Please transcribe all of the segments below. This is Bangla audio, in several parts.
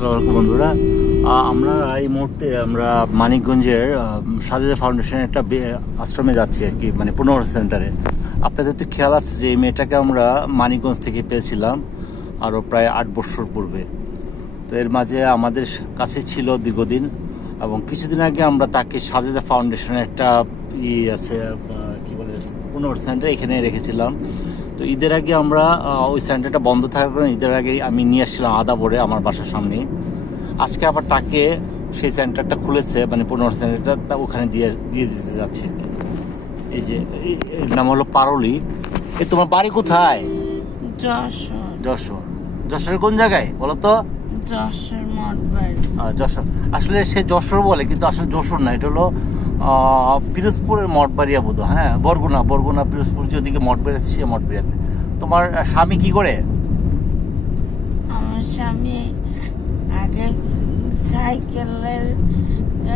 আসসালামু আলাইকুম বন্ধুরা, আমরা এই মুহূর্তে আমরা মানিকগঞ্জের সাজেদা ফাউন্ডেশনের একটা আশ্রমে যাচ্ছি আর কি, মানে পুনর্বাসন সেন্টারে। আপনাদের তো খেয়াল আছে যে এই মেয়েটাকে আমরা মানিকগঞ্জ থেকে পেয়েছিলাম আরও প্রায় 8 বছর পূর্বে। তো এর মাঝে আমাদের কাছে ছিল দীর্ঘদিন, এবং কিছুদিন আগে আমরা তাকে সাজেদা ফাউন্ডেশনের একটা আছে কি বলে পুনর্বাসন সেন্টার, এখানে রেখেছিলাম। তো ঈদের আগে আমরা ওই সেন্টারটা বন্ধ থাকার কারণে ঈদের আগে আমি নিয়ে আসছিলাম আদাবরে আমার বাসার সামনে। আজকে আবার তাকে সেই সেন্টারটা খুলেছে, মানে পুনর্বাসন সেন্টারটা ওখানে দিয়ে দিতে যাচ্ছে আর কি। এই যে এর নাম হলো পারলি। তোমার বাড়ি কোথায়? যশোর। যশোরের কোন জায়গায় বলো তো? যশোর মঠবাড়ি। যশোর, আসলে সে যশোর বলে কিন্তু আসলে যশোর না, এটা হলো পিরোজপুরের মঠবাড়িয়া বোধ। হ্যাঁ, বরগুনা পিরোজপুর যেদিকে মঠবাড়ি আছে সে মঠবাড়িয়াতে। তোমার স্বামী কি করে? আমার স্বামী আগে সাইকেলের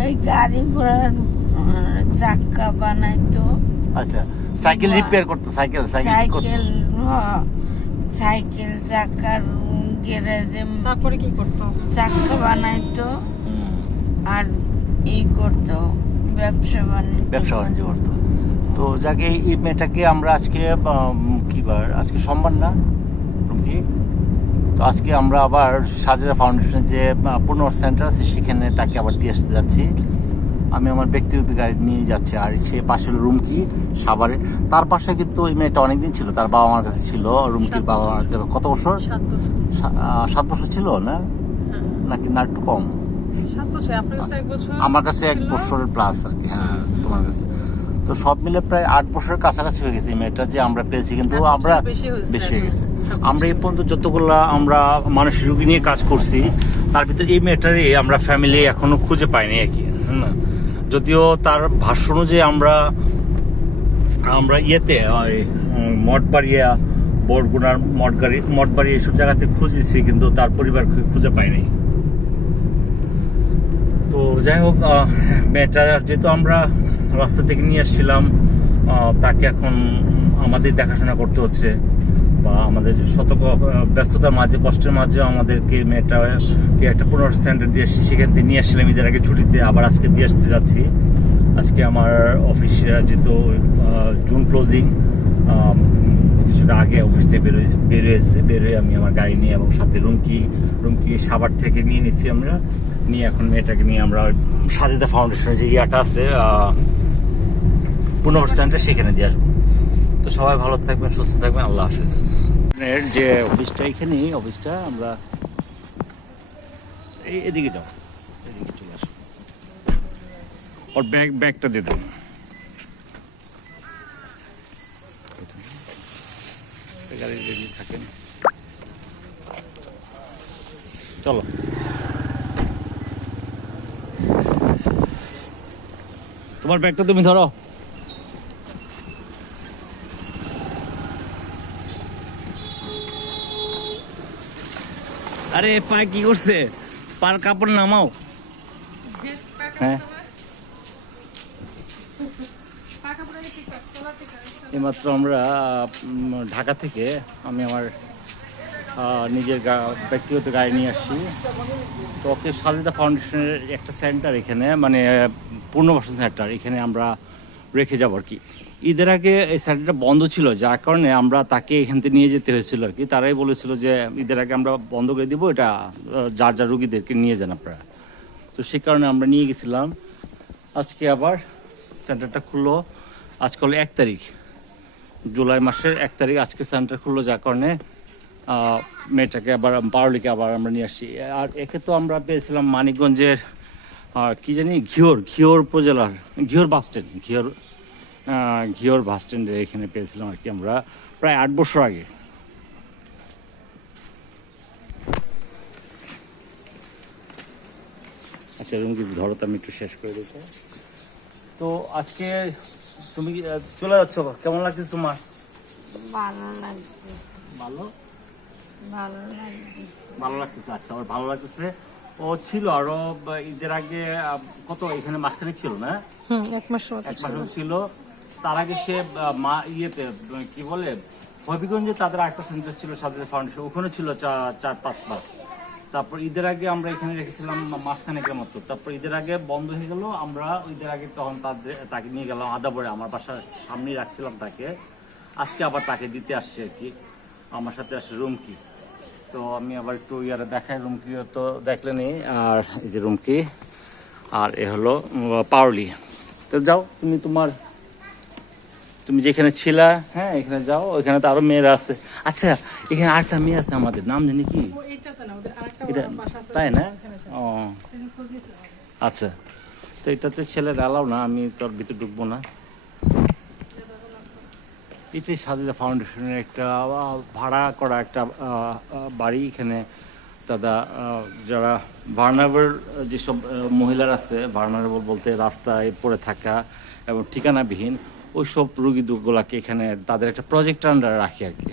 ওই গাড়ি ঘোড়ার চাক্কা বানাইতো। আচ্ছা, সাইকেল রিপেয়ার করতো। সাইকেল সাইকেল চাক্কার গ্যারেজে তারপরে কি করতো? চাক্কা বানাইতো আর করতো ব্যবসা বাণিজ্য করতো। তো যাকে এই মেয়েটাকে আমরা আজকে কি বার, আজকে সোমবার না কি, তো আজকে আমরা আবার সাজেদা ফাউন্ডেশনের যে পুনর্বাসন সেন্টার আছে সেখানে তাকে আবার দিয়ে আসতে যাচ্ছি। আমি আমার ব্যক্তিগত গাড়ি নিয়ে যাচ্ছি, আর সে পাশে হলো রুমকি সাভারে। তার পাশে কিন্তু ওই মেয়েটা অনেকদিন ছিল, তার বাবা মার কাছে ছিল। রুমকির বাবা মার কত বছর? 7 বছর ছিল না, নাকি না একটু কম? 7 বছর। আমার কাছে 1 বছরের প্লাস আর কি। হ্যাঁ, তোমার কাছে তো সব মিলে প্রায় 8 বছরের কাছাকাছি হয়ে গেছে এই মেয়েটা যে আমরা পেয়েছি, কিন্তু আমরা বেশি হয়ে গেছে। আমরা এই পর্যন্ত যতগুলা আমরা মানসিক রোগী নিয়ে কাজ করছি তার ভিতরে এই মেয়েটারই আমরা ফ্যামিলি এখনো খুঁজে পাইনি আর কি। হ্যাঁ, যদিও তার ভাষ্য অনুযায়ী আমরা ইয়েতে মঠবাড়িয়া, বরগুনার মঠবাড়ি এইসব জায়গাতে খুঁজেছি, কিন্তু তার পরিবারকে খুঁজে পাইনি। তো যাই হোক, মেয়েটা যেহেতু আমরা রাস্তা থেকে নিয়ে আসছিলাম, তাকে এখন আমাদের দেখাশোনা করতে হচ্ছে, বা আমাদের শত ব্যস্ততার মাঝে, কষ্টের মাঝে আমাদেরকে মেয়েটাকে একটা পুনর্বাসন সেন্টার দিয়ে সেখান থেকে নিয়ে আসছিলাম ঈদের আগে ছুটিতে। আবার আজকে দিয়ে আসতে যাচ্ছি। আজকে আমার অফিস যেহেতু জুন ক্লোজিং, কিছুটা আগে অফিস থেকে বেরোয় আমি আমার গাড়ি নিয়ে, এবং সাথে রুমকি সাভার থেকে নিয়ে নিচ্ছি আমরা। নিয়ে এখন মেয়েটাকে নিয়ে আমরা সাজেদা ফাউন্ডেশনের যে ইয়াটা আছে পুনর্বাসন সেন্টার সেখানে দিয়ে আসবো। তো সবাই ভালো থাকবেন, সুস্থ থাকবেন, আল্লাহ হাফেজ। যে অফিসটা এখানেই, অফিসটা আমরা এদিকে যাও, এদিকে চলে আসো। ওর ব্যাগটা দিয়ে দেবো। গাড়ি রেডি থাকেন, চলো। তোমার ব্যাগটা তুমি ধরো। আরে পায়ে কি করছে? পার কাপড় নামাও। হ্যাঁ, এইমাত্র আমরা ঢাকা থেকে আমি আমার নিজের ব্যক্তিগত গাড়ি নিয়ে আসছি। তো ওকে সাজেদা ফাউন্ডেশনের একটা সেন্টার এখানে, মানে পুনর্বাসন সেন্টার, এখানে আমরা রেখে যাবো আর কি। ঈদের আগে এই সেন্টারটা বন্ধ ছিল, যার কারণে আমরা তাকে এখান থেকে নিয়ে যেতে হয়েছিল আর কি। তারাই বলেছিল যে ঈদের আগে আমরা বন্ধ করে দিব, এটা যার রুগীদেরকে নিয়ে যান আপনারা। তো সেই কারণে আমরা নিয়ে গেছিলাম। আজকে আবার সেন্টারটা খুললো। আজকে হলো 1 তারিখ, জুলাই মাসের 1 তারিখ আজকে সেন্টার খুললো, যার কারণে মেয়েটাকে আবার পারলিকে আবার আমরা নিয়ে আসছি। আর একে তো আমরা পেয়েছিলাম মানিকগঞ্জের কি জানি ঘিওর উপজেলার ঘিওর বাস স্ট্যান্ডে এখানে পেয়েছিলাম আর কি, আমরা প্রায় 8 বছর আগে। আচ্ছা, তুমি কি ধরো, আমি একটু শেষ করে দিতে। তো আজকে তুমি চলে যাচ্ছ, কেমন লাগছে তোমার? ভালো লাগছে। ভালো লাগতেছে। আচ্ছা, আমার ভালো লাগতেছে। ও ছিল আরো ঈদের আগে কত এখানে মাসখানেক ছিল না? 1 মাস ছিল। তার আগে সে ইয়েতে কি বলে হবিগঞ্জে তাদের একটা সেন্টার ছিল সাজেদা ফাউন্ডেশন, ওখানে ছিল 4-5 মাস। তারপর ঈদের আগে আমরা এখানে রেখেছিলাম মাসখানেকের মতো, তারপর ঈদের আগে বন্ধ হয়ে গেল। আমরা ঈদের আগে তখন তাকে নিয়ে গেলাম আদাবরে, আমার বাসার সামনেই রাখছিলাম তাকে। আজকে আবার তাকে দিতে আসছে আর কি, আমার সাথে আসছে রুমকি। তো আমি আবার একটু ইয়ারে দেখাই, রুমকিও তো দেখলেনি। আর এই যে রুমকি, আর এ হলো পাওলি। তো যাও তুমি যেখানে ছিলা, হ্যাঁ এখানে যাও, ওইখানে তো আরো মেয়েরা আছে। আচ্ছা এখানে আরেকটা মেয়ে আছে আমাদের, নাম জানি কি ও এইটাতে না, ওদের আরেকটা এটা, বাসা আছে, তাই না? ওখানে আছে। ও এখানে খোঁজ দিছে। আচ্ছা, তো এটাতে ছেলের অ্যালাউ না, আমি তোর ভিতরে ঢুকবো না। এটাই সাজেদা ফাউন্ডেশনের একটা ভাড়া করা একটা বাড়ি। এখানে দাদা যারা ভার্নারেবল যেসব মহিলারা আছে, ভার্নারেবল বলতে রাস্তায় পড়ে থাকা এবং ঠিকানাবিহীন ওই সব রুগীগুলাকে এখানে তাদের একটা প্রজেক্ট আন্ডারে রাখি আর কি।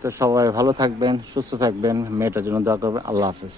তো সবাই ভালো থাকবেন, সুস্থ থাকবেন, মেয়েটার জন্য দোয়া করবেন। আল্লাহ হাফেজ।